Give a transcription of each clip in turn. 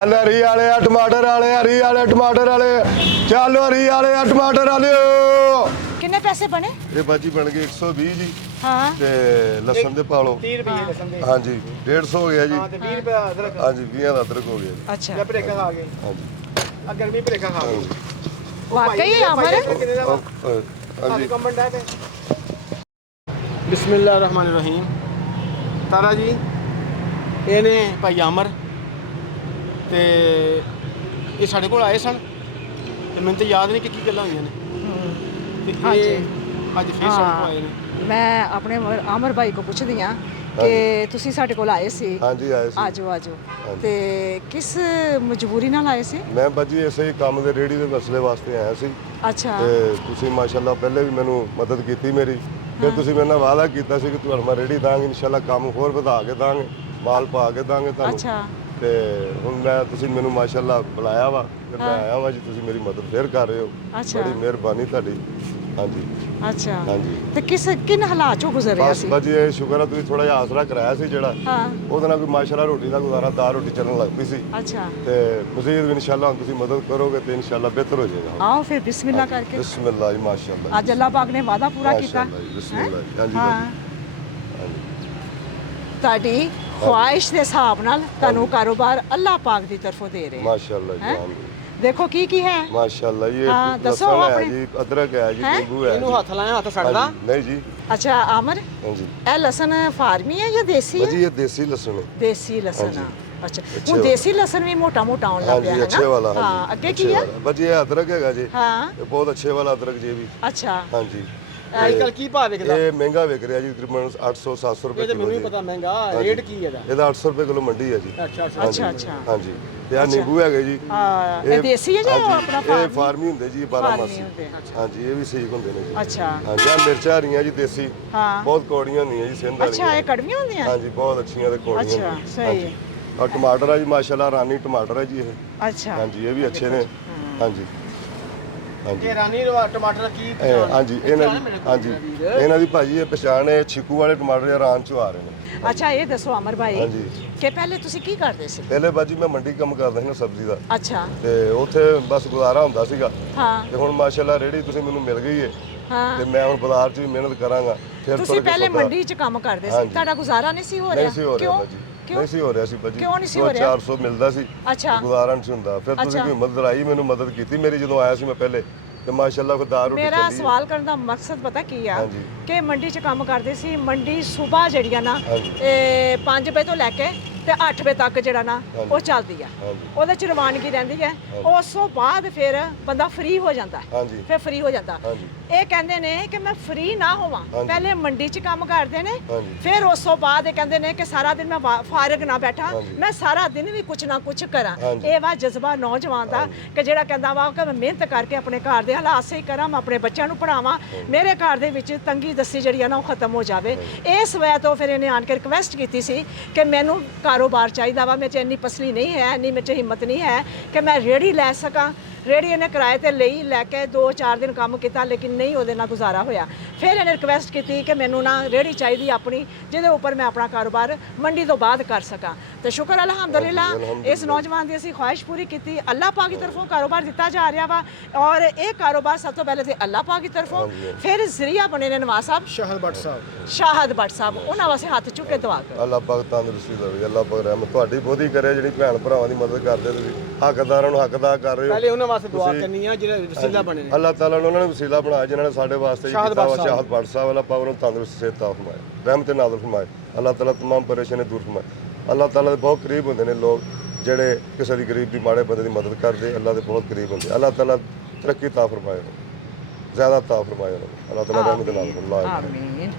हरी वाले टमाटर वाले हरी वाले टमाटर वाले चलो हरी वाले टमाटर वाले किन्ने पैसे बने? ये बाजी बन गए 120 जी हाँ ते लसन दे पा लो 30 रुपए लसन दे। हाँ जी 150 हो गया जी हाँ ते 20 रुपए अदरक। हाँ जी 20 का अदरक हो गया जी अच्छा या ब्रेक खा गए। हाँ जी आ गर्मी ब्रेक खा हाँ गए। जी वाकई अमर हाँ जी कम बंदा है। बिस्मिल्लाहिर्रहमानिर्रहीम। तारा जी ਇਹਨੇ ਭਾਈ ਅਮਰ ਤੇ ਇਹ ਸਾਡੇ ਕੋਲ ਆਏ ਸਨ ਤੇ ਮੈਨੂੰ ਤਾਂ ਯਾਦ ਨਹੀਂ ਕਿ ਕੀ ਗੱਲਾਂ ਹੋਈਆਂ ਨੇ ਤੇ ਹਾਂਜੀ। ਇਹ ਅੱਜ ਫੇਰ ਸਾਡੇ ਕੋਲ ਆਏ ਨੇ। ਮੈਂ ਆਪਣੇ ਅਮਰ ਭਾਈ ਕੋ ਪੁੱਛਦੀ ਆ ਕਿ ਤੁਸੀਂ ਸਾਡੇ ਕੋਲ ਆਏ ਸੀ। हाँ जी आए सी ਆਜੋ ਆਜੋ ਹਾਂਜੀ। ਤੇ ਕਿਸ ਮਜਬੂਰੀ ਨਾਲ ਆਏ ਸੀ? ਮੈਂ ਬਾਜੀ ਇਸੇ ਹੀ ਕੰਮ ਦੇ ਰੇੜੀ ਦੇ ਮਸਲੇ ਵਾਸਤੇ ਆਇਆ ਸੀ ਅੱਛਾ ਤੇ ਤੁਸੀਂ ਮਾਸ਼ਾਅੱਲਾ ਪਹਿਲੇ ਵੀ ਮੈਨੂੰ ਮਦਦ ਕੀਤੀ ਮੇਰੀ ਫਿਰ ਤੁਸੀਂ ਮੇਰੇ ਨਾਲ ਵਾਅਦਾ ਕੀਤਾ ਸੀ ਕਿ ਤੁਹਾਨੂੰ ਮੈਂ ਰੇੜੀ ਦਾਂਗੇ ਇਨਸ਼ਾਅੱਲਾ ਕੰਮ ਹੋਰ ਵਧਾ ਕੇ ਦਾਂਗੇ ਮਾਲ ਪਾ ਕੇ ਦਾਂਗੇ ਤੁਹਾਨੂੰ ਅੱਛਾ ਤੇ ਹੁਣ ਮੈਂ ਤੁਸੀਂ ਮੈਨੂੰ ਮਾਸ਼ਾਅੱਲਾ ਬੁਲਾਇਆ ਵਾ ਤੇ ਮੈਂ ਆਇਆ ਵਾਂ ਜੀ ਤੁਸੀਂ ਮੇਰੀ ਮਦਦ ਫੇਰ ਕਰ ਰਹੇ ਹੋ ਅੱਛਾ। ਬੜੀ ਮਿਹਰਬਾਨੀ ਤੁਹਾਡੀ ਹਾਂਜੀ ਅੱਛਾ ਹਾਂਜੀ ਤੇ ਕਿਨ ਹਾਲਾਤ ਚੋਂ ਗੁਜ਼ਰਿਆ ਬਸ ਸੀ? ਬਾਜੀ ਇਹ ਸ਼ੁਕਰ ਆ ਤੁਸੀਂ ਥੋੜਾ ਜਿਹਾ ਆਸਰਾ ਕਰਾਇਆ ਸੀ ਜਿਹੜਾ ਹਾਂ ਉਹਦੇ ਨਾਲ ਕੋਈ ਮਾਸ਼ਾਅੱਲਾ ਰੋਟੀ ਦਾ ਗੁਜ਼ਾਰਾ ਦਾਲ ਰੋਟੀ ਚੱਲਣ ਲੱਗ ਪਈ ਸੀ ਅੱਛਾ ਤੇ ਮਜ਼ੀਦ ਵੀ ਇਨਸ਼ਾਅੱਲਾ ਹੁਣ ਤੁਸੀਂ ਮਦਦ ਕਰੋਗੇ ਤੇ ਇਨਸ਼ਾਅੱਲਾ ਬਿਹਤਰ ਹੋ ਜਾਏਗਾ ਆਓ ਫਿਰ ਬਿਸਮਿਲ੍ਲਾ ਕਰਕੇ ਬਿਸਮਿਲ੍ਲਾ ਜੀ ਮਾਸ਼ਾਅੱਲਾ ਅੱਜ ਅੱਲਾਹ ਪਾਕ ਨੇ ਵਾਅਦਾ ਪੂਰਾ ਕੀਤਾ ਮਾਸ਼ਾਅੱਲਾ ਜੀ, ਬਿਸਮਿਲ੍ਲਾ ਜੀ। ਹਾਂਜੀ ਹਾਂ ਹਾਂਜੀ ਤੁਹਾਡੀ ਖੁਆਇਸ਼ ਦੇ ਹਿਸਾਬ ਨਾਲ ਤੁਹਾਨੂੰ ਕਾਰੋਬਾਰ ਅੱਲਾਹ ਪਾਕ ਦੀ ਤਰਫੋਂ ਦੇ ਰਹੇ माशाल्लाह जी हैं? हाँ जी। ਦੇਖੋ ਕੀ ਹੈ माशाल्लाह ये हाँ, दसो लहसुन है अपने। जी अदरक है जी हैं? नींबू है ਇਹਨੂੰ जी। ਹੱਥ ਲਾਇਆ ਹੱਥ हाँ ਸੜਦਾ। जी, नहीं जी ਅੱਛਾ ਆਮਰ हाँ जी ਇਹ ਲਸਣ ਫਾਰਮੀ ਹੈ ਜਾਂ ਦੇਸੀ ਹੈ? जी ये देसी लहसुन है ਦੇਸੀ ਲਸਣ हाँ ਆ ਅੱਛਾ अच्छे ਉਹ वाला। ਦੇਸੀ ਲਸਣ ਵੀ ਮੋਟਾ ਮੋਟਾ ਆਉਣ हाँ ਲੱਗ ਪਿਆ जी ਹੈ अच्छे वाला ਨਾ हाँ ਹਾਂ जी, ਅੱਗੇ अच्छे ਕੀ ਹੈ? वाला। बस ये अदरक है जी ਹਾਂ ये बहुत अच्छे वाला अदरक जी भी ਅੱਛਾ हाँ जी ਅੱਜ ਕੱਲ ਕੀ ਭਾਅ ਵਿਕਦਾ? ये महंगा बिक रहा है जी तकरीबन 800 700 ਇਹ रुपए ਤਾਂ किलो ਮੈਨੂੰ जी ਵੀ ਪਤਾ ਮਹਿੰਗਾ हाँ ਰੇਟ जी। ਕੀ ਇਹਦਾ? ਇਹਦਾ 800 रुपए किलो मंडी है जी ਅੱਛਾ हाँ ਅੱਛਾ जी ਅੱਛਾ हाँ जी ਤੇ ਆ ਨਿੰਬੂ ਹੈਗੇ ਜੀ ਹਾਂ ਇਹ ਦੇਸੀ ਹੈ ਜਾਂ हाँ जी, ਆਪਣਾ ਇਹ ਫਾਰਮੀ? ਫਾਰਮੀ ਹੁੰਦੇ ਜੀ 12 ਫਾਰਮੀ ਮਾਸੀ ਹੁੰਦੇ हाँ जी ये भी सही ਹੁੰਦੇ ਨੇ ਜੀ ਅੱਛਾ हाँ जी ਆਹ ਮਿਰਚਾਂ ਹਰੀਆਂ ਜੀ ਦੇਸੀ ਹਾਂ ਬਹੁਤ ਕੌੜੀਆਂ ਹੁੰਦੀਆਂ ਜੀ ਸਿੰਧ ਅੱਛਾ ਵਾਲੀਆਂ ਇਹ ਕੜਵੀਆਂ ਹੁੰਦੀਆਂ ਹਾਂਜੀ ਬਹੁਤ ਅੱਛੀਆਂ ਤੇ ਕੌੜੀਆਂ ਅੱਛਾ ਹੁੰਦੀਆਂ। ਸਹੀ ਹਾਂਜੀ। ਔਰ ਟਮਾਟਰ ਆ ਜੀ ਮਾਸ਼ਾਅੱਲਾ ਰਾਨੀ ਟਮਾਟਰ ਹੈ ਜੀ ਇਹ ਅੱਛਾ ਹਾਂਜੀ ਇਹ ਵੀ ਅੱਛੇ ਨੇ ਹਾਂਜੀ ਹਾਂਜੀ ਇਹ ਰਾਨੀ ਟਮਾਟਰ ਕੀ ਹਾਂਜੀ ਇਹਨਾਂ ਦੀ ਹਾਂਜੀ ਇਹਨਾਂ ਦੀ ਭਾਜੀ ਇਹ ਪਛਾਣ ਹੈ ਛਿੱਕੂ ਵਾਲੇ ਟਮਾਟਰ ਇਰਾਨ ਚੋਂ ਆ ਰਹੇ ਨੇ ਅੱਛਾ ਇਹ ਦੱਸੋ ਅਮਰ ਭਾਈ ਹਾਂਜੀ ਕਿ ਪਹਿਲੇ ਤੁਸੀਂ ਕੀ ਕਰਦੇ ਸੀ? ਪਹਿਲੇ ਬਾਜੀ ਮੈਂ ਮੰਡੀ ਕੰਮ ਕਰਦਾ ਸੀ ਨਾ ਸਬਜ਼ੀ ਦਾ ਅੱਛਾ ਤੇ ਉੱਥੇ ਬਸ ਗੁਜ਼ਾਰਾ ਹੁੰਦਾ ਸੀਗਾ ਹਾਂ ਤੇ ਹੁਣ ਮਾਸ਼ਾਅੱਲਾ ਰੇੜੀ ਤੁਸੀਂ ਮੈਨੂੰ ਮਿਲ ਗਈ ਹੈ ਹਾਂ ਤੇ ਮੈਂ ਹੁਣ ਬਾਜ਼ਾਰ 'ਚ ਵੀ ਮਿਹਨਤ ਕਰਾਂਗਾ ਫਿਰ ਤੁਸੀਂ ਥੋੜ੍ਹਾ ਜਿਹਾ ਪਹਿਲੇ ਸੌਦਾ- ਮੰਡੀ 'ਚ ਕੰਮ ਕਰਦੇ ਸੀ ਹਾਂਜੀ। ਤੁਹਾਡਾ ਗੁਜ਼ਾਰਾ ਨਹੀਂ ਸੀ ਹੋ ਰਿਹਾ ਨਹੀਂ ਸੀ ਹੋ ਰਿਹਾ ਕਿਉਂ? ਬਾਜੀ ਕਿਉਂ? ਨਹੀਂ ਸੀ ਹੋ ਰਿਹਾ ਸੀ ਬਾਜੀ ਕਿਉਂ ਨਹੀਂ ਸੀ ਹੋ ਰਿਹਾ? 400 ਮਿਲਦਾ ਸੀ ਅੱਛਾ ਗੁਜ਼ਾਰਾ ਨਹੀਂ ਸੀ ਹੁੰਦਾ ਫਿਰ ਤੁਸੀਂ ਅੱਛਾ। ਕੋਈ ਮਦਦ ਆਈ ਮੈਨੂੰ ਮਦਦ ਕੀਤੀ ਮੇਰੀ ਜਦੋਂ ਆਇਆ ਸੀ ਮੈਂ ਪਹਿਲੇ ਤੇ ਮਾਸ਼ਾਅੱਲਾ ਖੁਦਾ ਰੋਟੀ ਮੇਰਾ ਚੱਲੀ ਸਵਾਲ ਕਰਨ ਦਾ ਮਕਸਦ ਪਤਾ ਕੀ ਆ ਹਾਂਜੀ। ਕਿ ਮੰਡੀ 'ਚ ਕੰਮ ਕਰਦੇ ਸੀ ਮੰਡੀ ਸਵੇਰ ਜਿਹੜੀ ਆ ਨਾ ਹਾਂਜੀ। ਇਹ 5 ਵਜੇ ਤੋਂ ਲੈ ਕੇ ਤੇ 8 ਵਜੇ ਤੱਕ ਜਿਹੜਾ ਨਾ ਹਾਂਜੀ। ਉਹ ਚੱਲਦੀ ਆ ਹਾਂਜੀ ਉਹਦੇ 'ਚ ਰਵਾਨਗੀ ਰਹਿੰਦੀ ਹੈ ਉਸ ਤੋਂ ਬਾਅਦ ਫਿਰ ਬੰਦਾ ਫ੍ਰੀ ਹੋ ਜਾਂਦਾ ਹੈ। ਹਾਂਜੀ ਫਿਰ ਫ੍ਰੀ ਹੋ ਜਾਂਦਾ ਹਾਂਜੀ ਇਹ ਕਹਿੰਦੇ ਨੇ ਕਿ ਮੈਂ ਫ੍ਰੀ ਨਾ ਹੋਵਾਂ ਹਾਂਜੀ। ਪਹਿਲੇ ਮੰਡੀ 'ਚ ਕੰਮ ਕਰਦੇ ਨੇ ਹਾਂਜੀ ਫਿਰ ਉਸ ਤੋਂ ਬਾਅਦ ਇਹ ਕਹਿੰਦੇ ਨੇ ਕਿ ਸਾਰਾ ਦਿਨ ਮੈਂ ਫਾਰਗ ਨਾ ਬੈਠਾ ਹਾਂਜੀ। ਮੈਂ ਸਾਰਾ ਦਿਨ ਵੀ ਕੁਛ ਨਾ ਕੁਛ ਕਰਾਂ ਹਾਂਜੀ। ਇਹ ਵਾ ਜਜ਼ਬਾ ਨੌਜਵਾਨ ਦਾ ਕਿ ਜਿਹੜਾ ਕਹਿੰਦਾ ਵਾ ਕਿ ਮੈਂ ਮਿਹਨਤ ਕਰਕੇ ਆਪਣੇ ਘਰ ਦੇ ਹਾਲਾਤ ਸਹੀ ਕਰਾਂ ਮੈਂ ਆਪਣੇ ਬੱਚਿਆਂ ਨੂੰ ਪੜਾਵਾਂ ਮੇਰੇ ਘਰ ਦੇ ਵਿੱਚ ਤੰਗੀ ਦੱਸੀ ਜਿਹੜੀ ਆ ਨਾ ਉਹ ਖਤਮ ਹੋ ਜਾਵੇ ਇਸ ਵਜ੍ਹਾ ਤੋਂ ਫਿਰ ਇਹਨੇ ਆਣ ਕੇ ਰਿਕਵੈਸਟ ਕੀਤੀ ਸੀ ਕਿ ਮੈਨੂੰ ਕਾਰੋਬਾਰ ਚਾਹੀਦਾ ਵਾ ਮੇਰੇ 'ਚ ਇੰਨੀ ਪਸਲੀ ਨਹੀਂ ਹੈ ਇੰਨੀ ਮੇਰੇ 'ਚ ਹਿੰਮਤ ਨਹੀਂ ਹੈ ਕਿ ਮੈਂ ਰੇਹੜੀ ਲੈ ਸਕਾਂ ਰੇਹੜੀ ਇਹਨੇ ਕਿਰਾਏ ਤੇ ਲਈ ਲੈ ਕੇ 2-4 ਦਿਨ ਕੰਮ ਕੀਤਾ ਲੇਕਿਨ ਨਹੀਂ ਉਹਦੇ ਨਾਲ ਗੁਜ਼ਾਰਾ ਹੋਇਆ ਫਿਰ ਇਹਨੇ ਰਿਕਵੈਸਟ ਕੀਤੀ ਕਿ ਮੈਨੂੰ ਨਾ ਰੇਹੜੀ ਚਾਹੀਦੀ ਆਪਣੀ ਜਿਹਦੇ ਉੱਪਰ ਮੈਂ ਆਪਣਾ ਕਾਰੋਬਾਰ ਮੰਡੀ ਤੋਂ ਬਾਅਦ ਕਰ ਸਕਾਂ ਤੇ ਸ਼ੁਕਰ ਅਲਹਮਦੁਲਿਲਾ ਇਸ ਨੌਜਵਾਨ ਦੀ ਅਸੀਂ ਖੁਆਇਸ਼ ਪੂਰੀ ਕੀਤੀ ਅੱਲਾਹ ਪਾਕ ਦੀ ਤਰਫੋਂ ਕਾਰੋਬਾਰ ਦਿੱਤਾ ਜਾ ਰਿਹਾ ਵਾ ਔਰ ਇਹ ਕਾਰੋਬਾਰ ਸਭ ਤੋਂ ਪਹਿਲੇ ਤੇ ਅੱਲਾਹ ਪਾਕ ਦੀ ਤਰਫੋਂ ਫਿਰ ਜ਼ਰੀਆ ਬਣੇ ਨੇ ਨਵਾਜ਼ ਸਾਹਿਬ Shahid but Sahib Shahid but ਸਾਹਿਬ ਉਹਨਾਂ ਵਾਸਤੇ ਹੱਥ ਚੁੱਕ ਕੇ ਦੁਆ ਕਰੋ ਅੱਲਾਹ ਪਾਕ ਤੰਦਰੁਸਤੀ ਦੇਵੇ ਅੱਲਾਹ ਪਾਕ ਰਹਿਮਤ ਤੁਹਾਡੀ ਬਹੁਤੀ ਕਰੇ ਜਿਹੜੀ ਭੈਣ ਭਰਾਵਾਂ ਦੀ ਮਦਦ ਕਰਦੇ ਤੁਸੀਂ ਹੱਕਦਾਰਾਂ ਨੂੰ ਹੱਕਦਾਰ ਕਰ ਰਹੇ ਹੋ ਪਹਿਲੇ ਉਹਨਾਂ ਵਾਸਤੇ ਦੁਆ ਕਰਨੀ ਆ ਜਿਹੜੇ ਵਸੀਲਾ ਬਣੇ ਨੇ। ਅੱਲਾਹ ਤਾਲਾ ਨੇ ਉਹਨਾਂ ਨੇ ਵਸੀਲਾ ਬਣਾਇਆ ਜਿਨ੍ਹਾਂ ਨੇ ਸਾਡੇ ਵਾਸਤੇ ਹੀ ਸ਼ਾਹਦ ਕੀਤਾ ਵਾ ਬੱਟ ਸਾਹਿਬ। ਸ਼ਾਹਦ ਬੱਟ ਸਾਹਿਬ ਅੱਲਾਹ ਪਾਕ ਨੂੰ ਤੰਦਰੁਸਤੀ ਸਿਹਤ ਤਾ ਫਰਮਾਏ ਰਹਿਮਤ ਨਾਜ਼ਿਲ ਫਰਮਾਏ ਅੱਲਾਹ ਤਾਲਾ तमाम ਪਰੇਸ਼ਾਨੀ ਦੂਰ ਫਰਮਾਏ ਅੱਲਾਹ ਤਾਲਾ ਦੇ ਬਹੁਤ ਕਰੀਬ ਹੁੰਦੇ ਨੇ ਲੋਕ ਜਿਹੜੇ ਕਿਸੇ ਦੀ ਗਰੀਬ ਦੀ ਮਾੜੇ ਬੰਦੇ ਦੀ ਮਦਦ ਕਰਦੇ ਅੱਲਾਹ ਦੇ ਬਹੁਤ ਕਰੀਬ ਹੁੰਦੇ ਅੱਲਾਹ ਤਾਲਾ ਤਰੱਕੀ ਤਾ ਫਰਮਾਏ ਉਹਨੂੰ ਜ਼ਿਆਦਾ ਤਾ ਫਰਮਾਏ ਉਹਨੂੰ ਅੱਲਾਹ ਤਾਲਾ ਰਹਿਮਤ ਨਾਜ਼ਿਲ ਫਰਮਾਏ ਆਮੀਨ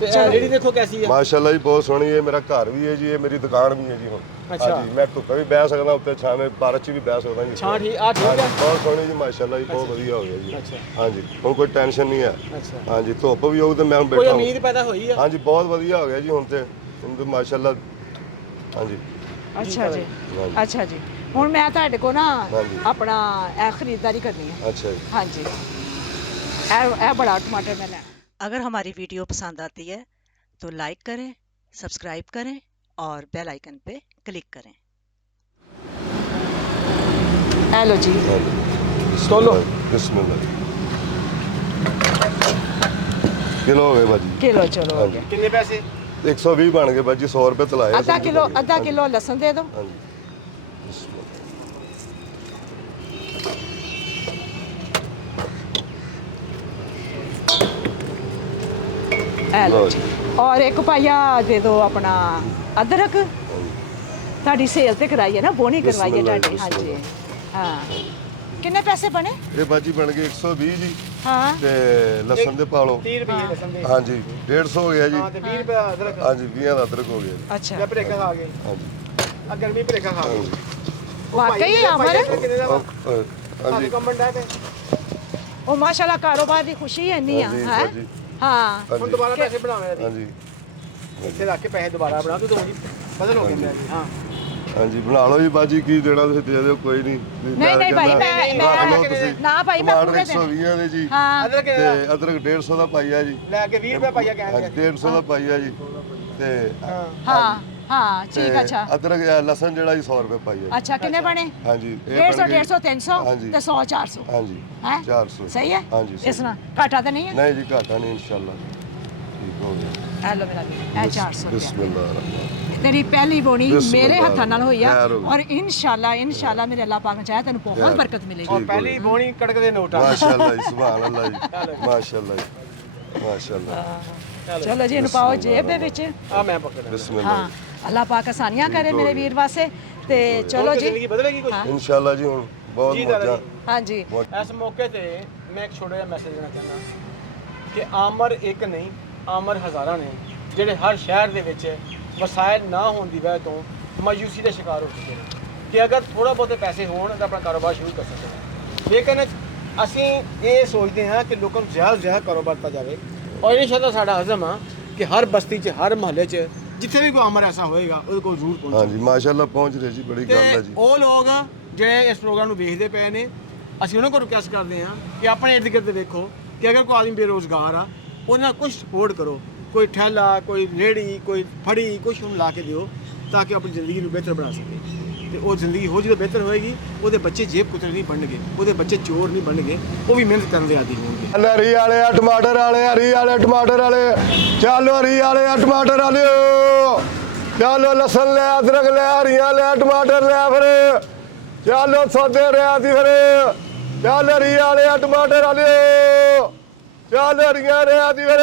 ਤੇ ਇਹ ਰੇੜੀ ਦੇਖੋ ਕੈਸੀ ਆ। ਮਾਸ਼ਾਅੱਲਾ ਜੀ ਬਹੁਤ ਸੋਹਣੀ ਹੈ ਮੇਰਾ ਘਰ ਵੀ ਹੈ ਜੀ ਇਹ ਮੇਰੀ ਦੁਕਾਨ ਵੀ ਹੈ ਜੀ ਹੁਣ ਅੱਛਾ। ਹਾਂਜੀ ਮੈਂ ਧੁੱਪੇ ਵੀ ਬਹਿ ਸਕਦਾ ਉੱਤੇ ਛਾਵੇਂ ਬਾਰਿਸ਼ 'ਚ ਵੀ ਬਹਿ ਸਕਦਾ ਜੀ ਛਾਂ ਠੀਕ ਆ ਠੀਕ ਹਾਂਜੀ, ਆ। ਬਹੁਤ ਸੋਹਣੀ ਜੀ ਮਾਸ਼ਾਅੱਲਾ ਜੀ ਬਹੁਤ ਵਧੀਆ ਹੋ ਗਿਆ ਜੀ ਅੱਛਾ ਹਾਂਜੀ ਹੁਣ ਕੋਈ ਟੈਨਸ਼ਨ ਨਹੀਂ ਹੈ ਅੱਛਾ ਹਾਂਜੀ ਧੁੱਪ ਵੀ ਹੋਊ ਤੇ ਮੈਂ ਹੁਣ ਕੋਈ ਬੈਠਾ ਉਮੀਦ ਪੈਦਾ ਹੋਈ ਆ। ਹਾਂਜੀ ਬਹੁਤ ਵਧੀਆ ਹੋ ਗਿਆ ਜੀ ਹੁਣ ਤੇ ਮਾਸ਼ਾਅੱਲਾ ਹਾਂਜੀ ਅੱਛਾ ਜੀ ਹਾਂਜੀ। ਅੱਛਾ ਜੀ ਹੁਣ ਮੈਂ ਤੁਹਾਡੇ ਕੋ ਨਾ ਹਾਂਜੀ। ਆਪਣਾ ਇਹ ਖਰੀਦਦਾਰੀ करनी है अच्छा जी हाँ जी ਇਹ बड़ा टमाटर मैं लेना अगर हमारी वीडियो पसंद आती है तो लाइक करें सब्सक्राइब करें और बेल आइकन पे क्लिक करें ਇਹ ਲਓ ਜੀ ਤੋਲੋ। ਬਿਸਮਿਲ੍ਲਾ ਕਿਲੋ ਹੋ ਗਏ ਬਾਜੀ ਕਿਲੋ ਚਲੋ ਹੋ ਗਿਆ ਕਿੰਨੇ ਪੈਸੇ 120 ਬਣ ਗਏ ਬਾਜੀ 100 ਰੁਪਏ ਤਲਾਏ ਅੱਧਾ ਕਿਲੋ ਲਸਣ ਦੇ ਦਿਓ ਹਾਂਜੀ ਬਿਸਮਿਲ੍ਲਾ ਇਹ ਲਓ ਜੀ ਔਰ ਇੱਕ ਪਾਈਆ ਦੇ ਦਿਓ ਆਪਣਾ ਅਦਰਕ ਤੁਹਾਡੀ ਸੇਲ ਤੇ ਕਰਾਈ ਹੈ ਨਾ ਬੋਣੀ ਕਰਵਾਈ ਹੈ ਤੁਹਾਡੀ ਹਾਂਜੀ ਹਾਂ ਕਿੰਨੇ ਪੈਸੇ ਬਣੇ ਇਹ ਬਾਜੀ ਬਣ ਗਏ 120 ਜੀ ਹਾਂ ਤੇ ਲਸਣ ਦੇ ਪਾ ਲਓ 30 ਰੁਪਏ ਲਸਣ ਦੇ ਹਾਂਜੀ 150 ਹੋ ਗਿਆ ਜੀ ਹਾਂ ਤੇ 20 ਰੁਪਏ ਅਦਰਕ ਹਾਂਜੀ 20 ਦਾ ਅਦਰਕ ਹੋ ਗਿਆ ਜੀ ਅੱਛਾ ਜਾਂ ਭਰੇਖਾ ਖਾ ਗਏ ਹਾਂਜੀ ਆ ਗਰਮੀ ਭਰੇਖਾ ਖਾ ਗਏ ਵਾਕਈ ਅਮਰ ਕਿੰਨੇ ਦਾ ਵਾ? ਹਾਂਜੀ ਹਾਂਜੀ ਕੰਬਣ ਦਾ ਤੇ ਉਹ ਮਾਸ਼ਾਅੱਲਾ ਕਾਰੋਬਾਰ ਦੀ ਖੁਸ਼ੀ ਇੰਨੀ ਆ ਹਾਂਜੀ, ਹੈ ਹਾਂਜੀ। ਹਾਂ ਹੁਣ ਹਾਂਜੀ ਦੁਬਾਰਾ ਪੈਸੇ ਬਣਾਉਣੇ ਆ ਹਾਂਜੀ ਇੱਥੇ ਰੱਖ ਕੇ ਪੈਸੇ ਦੁਬਾਰਾ ਬਣਾ ਤੂੰ ਜੀ ਬਦਲ ਹੋ ਗਿਆ ਜੀ ਹਾਂ ਹਾਂਜੀ ਬਣਾ ਲਓ ਜੀ ਬਾਜੀ ਕੀ ਦੇਣਾ ਤੁਸੀਂ ਦੇ ਦਿਓ ਕੋਈ ਨਹੀਂ ਨਹੀਂ ਭਾਈ ਰੱਖ ਲਓ ਤੁਸੀਂ ਨਾ ਭਾਈ ਮੈਂ ਟਮਾਟਰ ਪੂਰੇ ਦਿਨ 120 ਦੇ ਜੀ ਹਾਂ ਅਦਰਕ ਤੇ ਅਦਰਕ 150 ਦਾ ਪਾਈਆ ਜੀ ਲੈ ਕੇ 20 ਰੁਪਏ ਪਾਈਆ ਕਹਿੰਦੇ ਹਾਂਜੀ 150 ਦਾ ਪਾਈਆ ਜੀ ਤੇ ਹਾਂ ਹਾਂ ਹਾਂ ਠੀਕ ਤੇ ਅੱਛਾ ਅਦਰਕ ਲਸਣ ਜਿਹੜਾ ਜੀ 100 ਰੁਪਏ ਪਾਈਆ ਅੱਛਾ ਕਿੰਨੇ ਬਣੇ ਹਾਂਜੀ 150 150 300 ਹਾਂਜੀ। ਤੇ 100 400 ਹਾਂਜੀ ਹੈ 400 ਸਹੀ ਹੈ ਹਾਂਜੀ ਸਹੀ। ਇਸ ਨਾਲ ਘਾਟਾ ਤਾਂ ਨਹੀਂ ਹੈ ਨਹੀਂ ਜੀ ਘਾਟਾ ਨਹੀਂ ਇਨਸ਼ਾਅੱਲਾ ਠੀਕ ਹੋ ਗਿਆ ਇਹ ਲਓ ਮੇਰਾ ਵੀਰ, ਇਹ 400 ਰੁਪਏ ਬਿਸਮਿਲ੍ਲਾ ਰਹਿਮਾਨ ਤੇਰੀ ਪਹਿਲੀ ਬੋਣੀ ਬਿਸਮਿਲ੍ਲਾ ਮੇਰੇ ਹੱਥਾਂ ਨਾਲ ਹੋਈ ਆ ਖੈਰ ਹੋ ਗਈ। ਔਰ ਇਨਸ਼ਾਅੱਲਾ ਮੇਰੇ ਅੱਲਾਹ ਪਾਕ ਨੇ ਚਾਹਿਆ ਤੈਨੂੰ ਬਹੁਤ ਖੈਰ। ਬਰਕਤ ਮਿਲੇਗੀ ਔਰ ਪਹਿਲੀ ਬੋਣੀ ਕੜਕ ਦੇ ਨੋਟ ਆ ਮਾਸ਼ਾਅੱਲਾ ਜੀ ਸੁਭਾਨ ਅੱਲਾਹ ਜੀ ਮਾਸ਼ਾਅੱਲਾ ਜੀ ਮਾਸ਼ਾਅੱਲਾ ਚਲੋ ਜੀ ਇਹਨੂੰ ਪਾਓ ਜੇਬ ਦੇ ਵਿੱਚ ਆ ਮੈਂ ਪਕੜਦਾ ਬਿਸਮਿਲ੍ਲਾ ਹਾਂ ਅੱਲਾਹ ਪਾਕ ਆਸਾਨੀਆਂ ਕਰੇ ਮੇਰੇ ਵੀਰ ਵਾਸਤੇ ਤੇ ਚਲੋ ਜੀ ਜ਼ਿੰਦਗੀ ਬਦਲੇਗੀ ਕੁਝ ਇਨਸ਼ਾਅੱਲਾ ਜੀ ਹੁਣ ਬਹੁਤ ਜੀ ਦਾਦਾ ਮੌਜਾਂ ਜੀ। ਹਾਂਜੀ ਇਸ ਮੌਕੇ ਤੇ ਮੈਂ ਇੱਕ ਛੋਟਾ ਜਿਹਾ ਮੈਸੇਜ ਦੇਣਾ ਚਾਹੁੰਦਾ ਕਿ ਆਮਰ ਇੱਕ ਨਹੀਂ ਆਮਰ ਹਜ਼ਾਰਾਂ ਨੇ ਜਿਹੜੇ ਹਰ ਸ਼ਹਿਰ ਦੇ ਵਿੱਚ ਵਸਾਇਲ ਨਾ ਹੋਣ ਦੀ ਵਜ੍ਹਾ ਤੋਂ ਮਾਯੂਸੀ ਦੇ ਸ਼ਿਕਾਰ ਹੋ ਚੁੱਕੇ ਨੇ ਕਿ ਅਗਰ ਥੋੜਾ ਬਹੁਤੇ ਪੈਸੇ ਹੋਣ ਤਾਂ ਆਪਣਾ ਕਾਰੋਬਾਰ ਸ਼ੁਰੂ ਕਰ ਸਕਦੇ ਨੇ ਲੇਕਿਨ ਅਸੀਂ ਇਹ ਸੋਚਦੇ ਹਾਂ ਕਿ ਲੋਕਾਂ ਨੂੰ ਜ਼ਿਆਦਾ ਤੋਂ ਜ਼ਿਆਦਾ ਕਾਰੋਬਾਰ ਦਿੱਤਾ ਜਾਵੇ ਔਰ ਇਨਸ਼ਾਅੱਲਾ ਸਾਡਾ ਹਜ਼ਮ ਆ ਕਿ ਹਰ ਬਸਤੀ 'ਚ ਹਰ ਮਹੱਲੇ 'ਚ ਜਿੱਥੇ ਵੀ ਕੋਈ ਆਮਰ ਐਸਾ ਹੋਏਗਾ ਉਹਦੇ ਕੋਲ ਜ਼ਰੂਰ ਪਹੁੰਚੇ ਹਾਂਜੀ ਮਾਸ਼ਾਅੱਲਾ ਪਹੁੰਚ ਰਹੇ ਜੀ ਬੜੀ ਗੱਲ ਹੈ ਤੇ ਜੀ ਉਹ ਲੋਕ ਜਿਹੜੇ ਇਸ ਪ੍ਰੋਗਰਾਮ ਨੂੰ ਵੇਖਦੇ ਪਏ ਨੇ ਅਸੀਂ ਉਹਨਾਂ ਕੋਲ ਰਿਕੁਐਸਟ ਕਰਦੇ ਹਾਂ ਕਿ ਆਪਣੇ ਇਰਦ ਗਿਰਦ ਦੇਖੋ ਕਿ ਅਗਰ ਕੋਈ ਆਦਮੀ ਬੇਰੋਜ਼ਗਾਰ ਆ ਉਹਨਾਂ ਨਾਲ ਕੁਝ ਸਪੋਰਟ ਕਰੋ ਕੋਈ ਠੇਲਾ ਕੋਈ ਰੇੜੀ ਕੋਈ ਫੜੀ ਕੁਝ ਉਹਨੂੰ ਲਾ ਕੇ ਦਿਓ ਤਾਂ ਕਿ ਆਪਣੀ ਜ਼ਿੰਦਗੀ ਨੂੰ ਬਿਹਤਰ ਬਣਾ ਸਕੇ ਤੇ ਉਹ ਜ਼ਿੰਦਗੀ ਹੋ ਜਦੋਂ ਬਿਹਤਰ ਹੋਏਗੀ ਉਹਦੇ ਬੱਚੇ ਜੇਬ ਕੁਤਰ ਨਹੀਂ ਬਣਨਗੇ ਉਹਦੇ ਬੱਚੇ ਚੋਰ ਨਹੀਂ ਬਣਨਗੇ ਉਹ ਵੀ ਮਿਹਨਤ ਕਰਨ ਦੇ ਆਦੀ ਹੋਣਗੇ ਹਰੀ ਵਾਲੇ ਆ ਟਮਾਟਰ ਵਾਲੇ ਹਰੀ ਵਾਲੇ ਟਮਾਟਰ ਵਾਲੇ ਚੱਲੋ ਹਰੀ ਵਾਲੇ ਆ ਟਮਾਟਰ ਵਾਲੇ ਚੱਲੋ ਲਸਣ ਲੈ ਅਦਰਕ ਲੈ ਹਰੀਆਂ ਲੈ ਟਮਾਟਰ ਲੈ ਫਿਰ ਚੱਲੋ ਸੌਦੇ ਰਿਆ ਦੀ ਫਿਰ ਚੱਲ ਹਰੀ ਵਾਲੇ ਆ ਟਮਾਟਰ ਵਾਲੇ ਚੱਲ ਹਰੀਆਂ ਰਿਆ ਦੀ ਫਿਰ